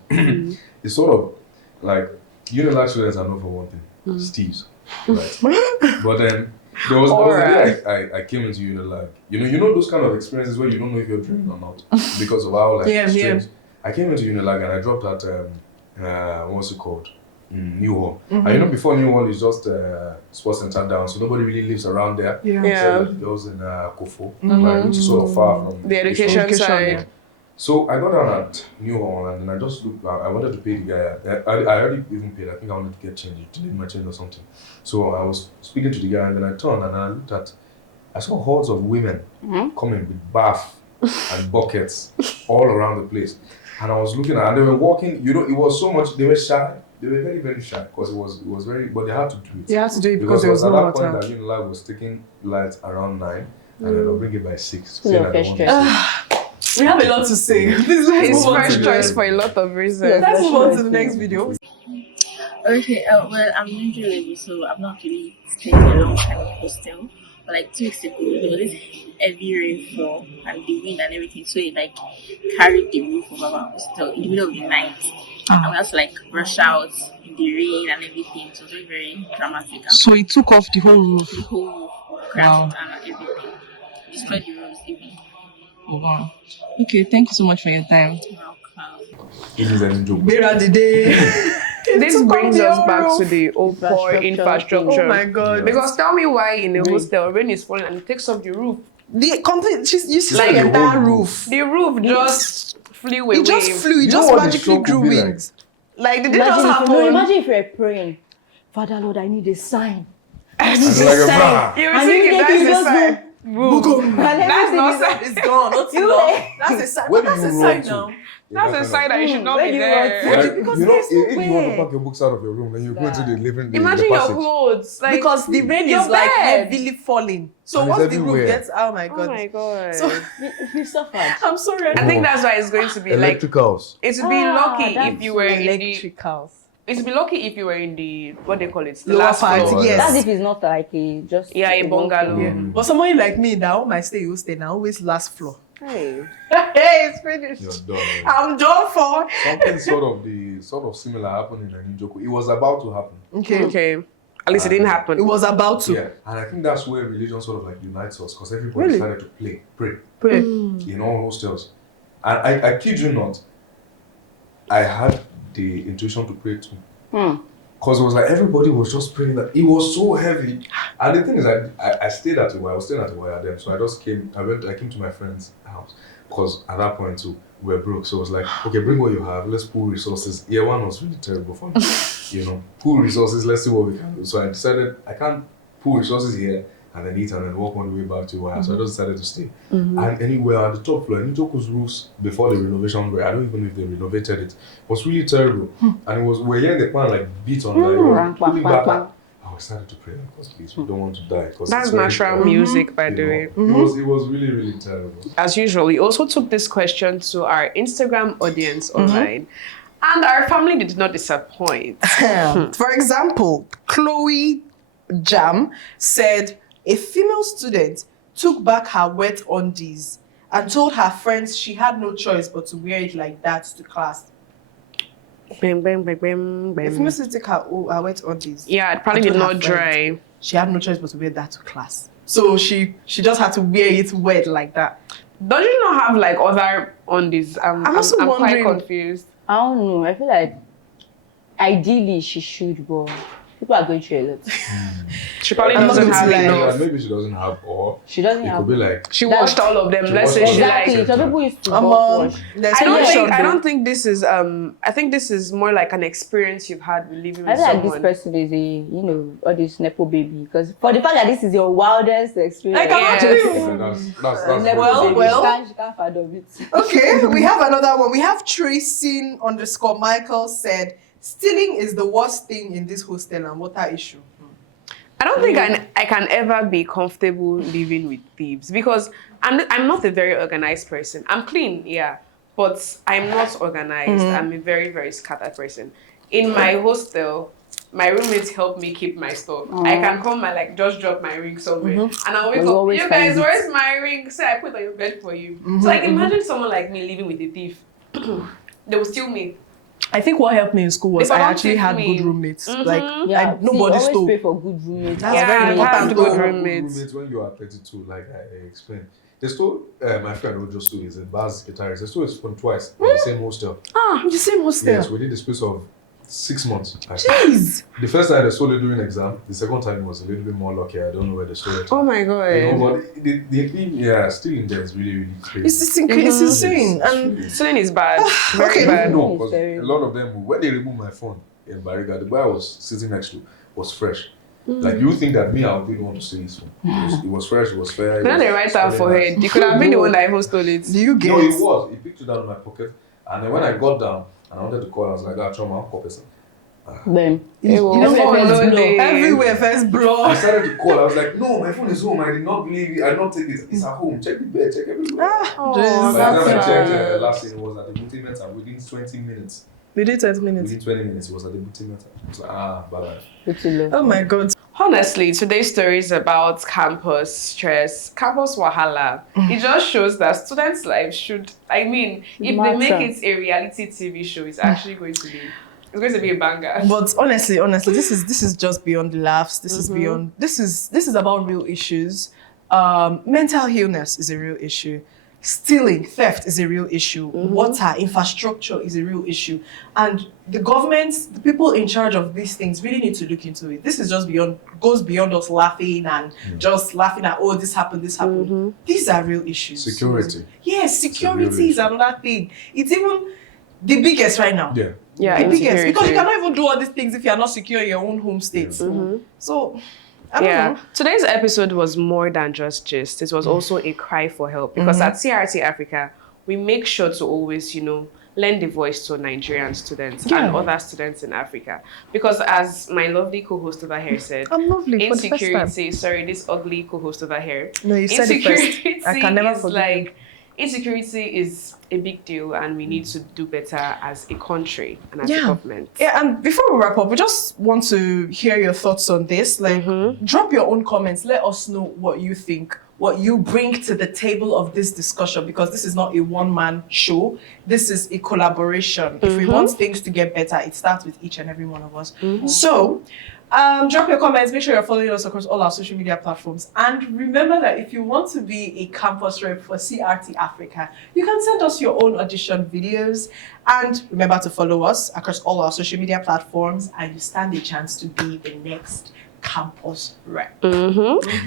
it's sort of like Unilag students are known for one thing, Steves, right? But then there was a day I came into Unilag. You know those kind of experiences where you don't know if you're dreaming or not because of how strange. I came into Unilag and I dropped at what's it called? New Hall. And before New Hall is just sports center down, so nobody really lives around there. So like girls in Kofo, like, which is sort of far from The education side. So I got down at New Hall and then I just looked. I wanted to pay the guy. I already even paid. I think I wanted to get change, to leave my change or something. So I was speaking to the guy and then I turned and I looked at. I saw hordes of women coming with bath and buckets all around the place, and I was looking at. And they were walking. It was so much. They were shy. They were very, very shy because it was very. But they had to do it. They had to do it because there was at no that water. point that Unilag was taking lights around 9, and then they'll bring it by 6. Full of stress. We have a lot to say. Please, let's It's move on first to choice the- for a lot of reasons. Let's move on to the next video. Okay, well, I'm in entry level, so I've not really stayed a long time in hostel. But like 2 weeks ago, there was this heavy rainfall and the wind and everything, so it like carried the roof of our hostel in the middle of the night. And we had to like rush out in the rain and everything. So it was very, very dramatic. And So it took off the whole roof. the whole roof crashed and everything. Destroyed the rooms even. Oh, wow. Okay, thank you so much for your time. This is an joke. Bera the day. This brings us back to the poor infrastructure. Oh my God. Because tell me why in a hostel rain is falling and it takes off the roof. The complete, you see Like the the entire whole roof. The roof just flew away. It just flew. It You just know what the magically shock grew would be like? wings. Like, did it just happen? Imagine if you're praying, Father Lord, I need a sign. And like a bra. You were And thinking immediately that's the just sign. Boom. That's not sign. It's gone. Not too long. That's a sign. Where do That's you a run sign to? now. That's a sign that you should not Where be do you there. run Like, Because you know, there's no if you want to way. pack your books out of your room, then you go into the living room. Imagine the your passage. clothes. Like, Because the rain your is like bed. heavily falling. So And it's once the roof everywhere. gets, oh my Oh God. my god. So You suffered. I'm sorry. I think that's why it's going to be like Electricals. it would be lucky that's if you were in the electricals. it would be lucky if you were in the what they call it, the Lower last part, floor. yes. That's if it's not like a just Yeah, a bungalow. one Yeah. floor. But somebody like me that all my stay hostel now always last floor. Hey. Hey, it's finished. You're done. I'm done for. Something sort of similar happened in Ninjoku. It was about to happen. Okay. At least it didn't happen. It was about to. Yeah, and I think that's where religion sort of like unites us because everybody started to pray Pray. in all hostels. And I kid you not, I had the intuition to pray too. Because it was like everybody was just praying that it was so heavy. And the thing is, I stayed at a while. I was staying at a while then, so I just came. I came to my friend's house because at that point too we were broke. So I was like, okay, bring what you have. Let's pool resources. Year one was really terrible for me. Pool resources. Let's see what we can do. So I decided I can't pool resources here and then eat and then walk on the way back to where. So I just decided to stay. And anywhere at the top floor, Ninjoku's roofs before the renovation, where I don't even know if they renovated it, was really terrible. And it was we're hearing the pan like beat on like it was pulling back. I started to pray because please we don't want to die. That's natural music, by the way. It was really, really terrible. As usual, we also took this question to our Instagram audience online. And our family did not disappoint. For example, Chloe Jam said a female student took back her wet undies and told her friends she had no choice but to wear it like that to class. Bam, bam, bam, bam, If bam. Mrs. take her wet undies. Yeah, it probably I did told her not friend, dry. She had no choice but to wear that to class. So she just had to wear it wet like that. Don't you not have like other undies? I'm also I'm quite wondering- confused. I don't know. I feel like ideally she should, but people are going through a lot. She probably I'm not doesn't going to have lie. enough. Maybe she doesn't have, or She doesn't it have. could be like She washed all of them. She Let's say washed she all of like. them. Exactly. Some people used to I'm bulk on. wash. There's I don't pressure, think. I though. don't think this is. I think this is more like an experience you've had with living I with feel like this someone. person is all this nepo baby. Because for the fact that this is your wildest experience, Like, I'm Yes. actually. that's Nepo Well, baby, well. she can't fathom it. Okay, we have another one. We have Tracing_Michael said, stealing is the worst thing in this hostel and water issue. I don't think I can ever be comfortable living with thieves because I'm not a very organized person. I'm clean, yeah, but I'm not organized. I'm a very, very scattered person. In my hostel, my roommates help me keep my stuff. I can come and like just drop my ring somewhere, and I'll wake You up. always You guys, find it." where's my ring? Say I put it on your bed for you. So like imagine someone like me living with a thief. They will steal me. I think what helped me in school was If I I don't actually take had me- good roommates. Mhm. Like, Yeah, nobody always stole. pray for good roommates. That's Yeah, very I important. have You good don't have roommates. when you are 32, like I explained. They stole, my friend who just stole is a bass guitarist. They stole his phone twice in the same hostel. In the same hostel. Yes, within the space of 6 months. Jeez. The first time they stole it during exam. The second time was a little bit more lucky. I don't know where they stole it. Oh my You god. know, but the thing, yeah, stealing there is really, really crazy. It's insane. And Stealing is bad. Very Okay. bad. No, because a lot of them, when they removed my phone in Bariga, the boy I was sitting next to was fresh. Like, you think that me, I would be the one to steal his phone. It was fresh, it was fair. Now they write out for it. head. You could have been the one that even stole it. do you get No, it was. He picked it out of my pocket. And then when I got down and I wanted to call, I was like, Choma, I'm person. Then You know, everywhere first blow. I started to call. I was like, no, my phone is home. I did not believe it. I did not take it. It's at home. Check the bed. Check everywhere. Oh, By the time I that's checked, sad. last thing was at the multimeter within 20 minutes. We did 20 minutes. Within 20 minutes, it was at the multimeter. I was like, bye-bye. good to know. Oh my god. Honestly, today's story is about campus stress, campus wahala. It just shows that students' lives should, if they Matter. make it a reality TV show, it's actually going to be a banger. But honestly, this is just beyond the laughs. This is beyond. This is about real issues. Mental illness is a real issue. Stealing, theft is a real issue. Water, infrastructure is a real issue. And the governments, the people in charge of these things really need to look into it. This is just goes beyond us laughing and just laughing at, oh, this happened. These are real issues. Security. Yes, real security is issue. another thing. It's even the biggest right now. Yeah. Yeah, The biggest. insecurity. Because you cannot even do all these things if you're not secure in your own home state. So, I don't know. Today's episode was more than just gist. It was also a cry for help because at CRT-AFRICA, we make sure to always, lend a voice to Nigerian students and other students in Africa. Because as my lovely co-host over here said, I'm lovely for the first time. insecurity, sorry, this ugly co-host over here. No, you said it first. Insecurity I can never is forget you. insecurity is a big deal and we need to do better as a country and as a government. Yeah, and before we wrap up, we just want to hear your thoughts on this. Like, drop your own comments. Let us know what you think, what you bring to the table of this discussion, because this is not a one-man show. This is a collaboration. If we want things to get better, it starts with each and every one of us. So, drop your comments. Make sure you're following us across all our social media platforms. And remember that if you want to be a campus rep for CRT-AFRICA, you can send us your own audition videos. And remember to follow us across all our social media platforms, and you stand a chance to be the next campus rep.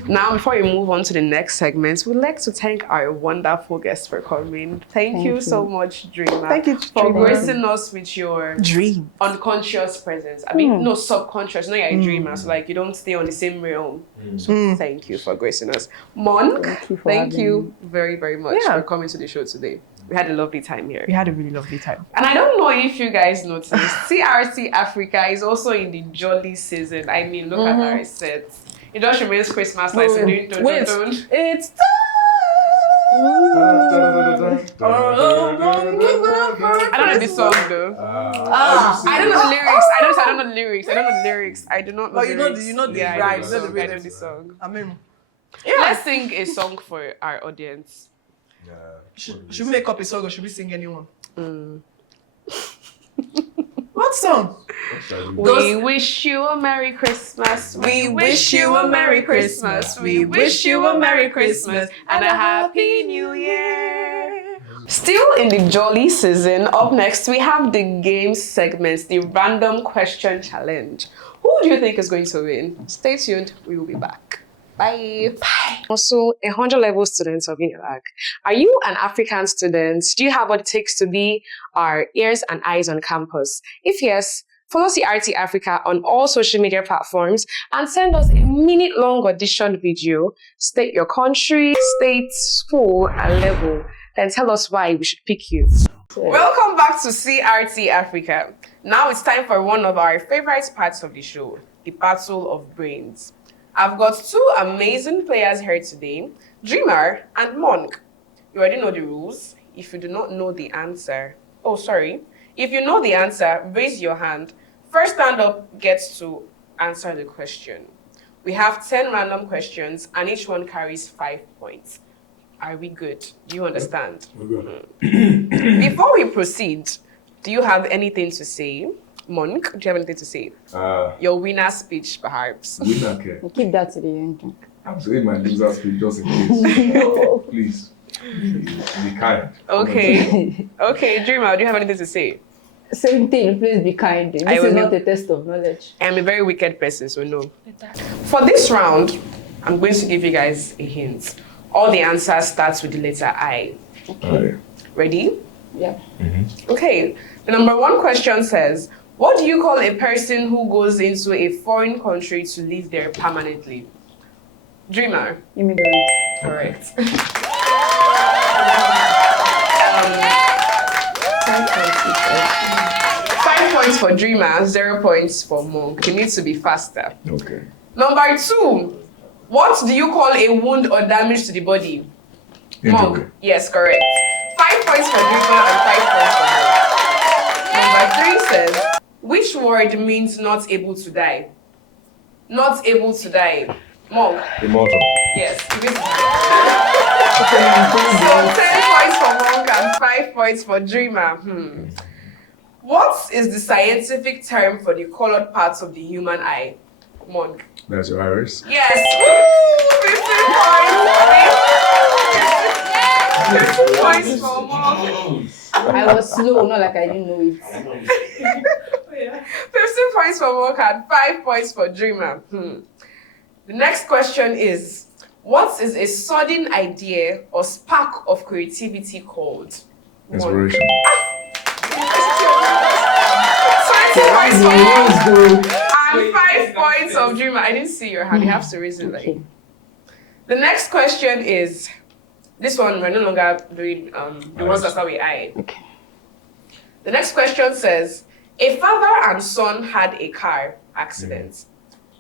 Now, before we move on to the next segment, we'd like to thank our wonderful guests for coming. Thank you so much, Dreamer. Thank you, for Dreamer. gracing us with your Dream. unconscious presence. I mean, no, subconscious. No, you're a dreamer, so like you don't stay on the same realm. So thank you for gracing us. Monk, thank you very, very much for coming to the show today. We had a lovely time here. We had a really lovely time. And I don't know if you guys noticed, CRT-AFRICA is also in the jolly season. I mean, look at our sets. It just remains Christmas like so Wait, it's I don't know this song though. I don't know the lyrics. I don't know the lyrics. I don't know the lyrics. I do not know Oh, the lyrics. you know the yeah, rhymes, I not the know rhythms. the song. I mean, Let's sing a song for our audience. should we make up a song or should we sing anyone? What song? We wish you a Merry Christmas. We wish you a Merry Christmas. We wish you a Merry Christmas and a Happy New Year. Still in the jolly season, up next we have the game segments, the random question challenge. Who do you think is going to win? Stay tuned, we will be back. Bye. Bye. Also, 100 level students of UNILAG. Are you an African student? Do you have what it takes to be our ears and eyes on campus? If yes, follow CRT-AFRICA on all social media platforms and send us a minute-long audition video. State your country, state, school, and level. Then tell us why we should pick you. Welcome back to CRT-AFRICA. Now it's time for one of our favorite parts of the show, the Battle of Brains. I've got two amazing players here today, Dreamer and Monk. You already know the rules. If you do not know the answer, if you know the answer, raise your hand. First stand up gets to answer the question. We have 10 random questions and each one carries 5 points. Are we good? Do you understand? We're good. Before we proceed, do you have anything to say? Monk, do you have anything to say? Your winner speech, perhaps. Winner, okay. Keep that to the end. I'm saying my loser speech just in case. Please. Be kind. Okay. Okay, Dreamer, do you have anything to say? Same thing, please be kind. This is not a test of knowledge. I'm a very wicked person, so no. For this round, I'm going to give you guys a hint. All the answers starts with the letter I. Okay. Ready? Yeah. Mm-hmm. Okay. The number one question says, what do you call a person who goes into a foreign country to live there permanently? Dreamer. Immigrant. Correct. 5 points for Dreamer, 0 points for Monk. You need to be faster. Okay. Number two, what do you call a wound or damage to the body? Monk. Yes, correct. 5 points for Dreamer and 5 points for Monk. Number 3 says, which word means not able to die? Not able to die. Monk. Immortal. Yes. So 10 points for Monk and 5 points for Dreamer. What is the scientific term for the colored parts of the human eye? Monk. That's your iris. Yes. 15 points. 15 points for Monk. I was slow, not like I didn't know it. 15 points for Monk and 5 points for Dreamer. The next question is, what is a sudden idea or spark of creativity called? Inspiration. 20 points for Monk and 5 points of Dreamer. I didn't see your hand. You have to raise it like. The next question is, this one we're no longer doing the ones that start with I. Okay. The next question says, a father and son had a car accident.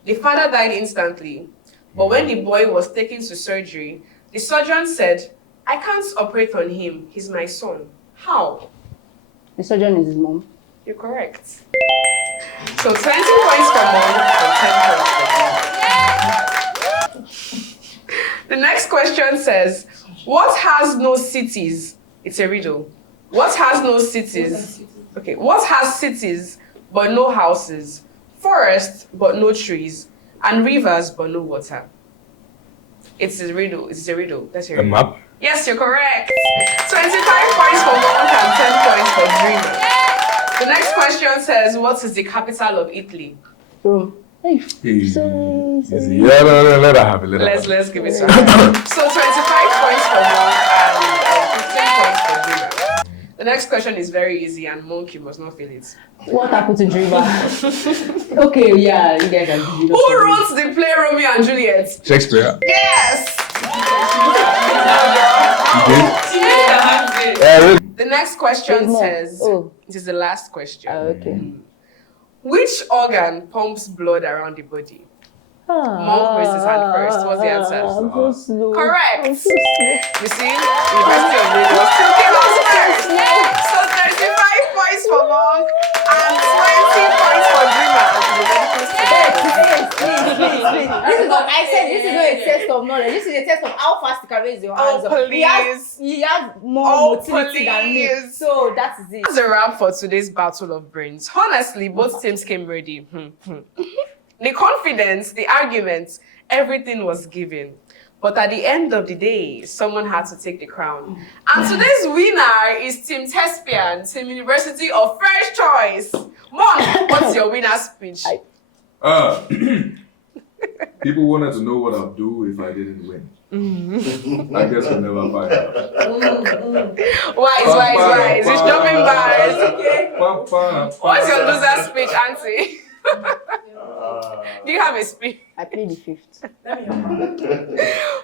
The father died instantly, but when the boy was taken to surgery, the surgeon said, I can't operate on him. He's my son. How? The surgeon is his mom. You're correct. So 20 points for Mom and 10 points for Dreamer. The next question says, what has no cities? It's a riddle. What has no cities? Okay, what has cities but no houses, forests but no trees, and rivers but no water? It's a riddle. It's a riddle. That's your A map? Yes, you're correct. 25 points for Monk and 10 points for Dreamer. The next question says, what is the capital of Italy? Rome. Hey. Sorry. Yeah, no, let her have it. Let's give it to her. So 25 points for Monk and 15 points for Dreamer. The next question is very easy, and Monk, you must not feel it. What happened to Dreamer? Okay, yeah, you guys are good. Who wrote the play Romeo and Juliet? Shakespeare. Yes! The next question says, it is the last question. Okay. Which organ pumps blood around the body? Monk raised his hand first. What's the answer? I'm so slow. Correct. I'm so slow. You see, University of Lagos still came out first. So 35 points for Monk and 20 points for Dreamer. Please. This is not, I said this is not a test of knowledge. This is a test of how fast you can raise your hands. He has more motility than me. So that is it. That's a wrap for today's battle of brains. Honestly, both teams came ready. The confidence, the arguments, everything was given. But at the end of the day, someone had to take the crown. And today's winner is Team Thespian, Team University of First Choice. Mom, what's your winner's speech? People wanted to know what I'd do if I didn't win. I guess we'll never find out. Wise. He's dropping bars. What's your loser's speech, Auntie? Do you have a speech? I plead the fifth.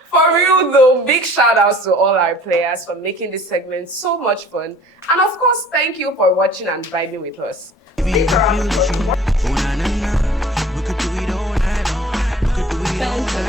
For real though, big shout outs to all our players for making this segment so much fun. And of course, thank you for watching and vibing with us. Thank you.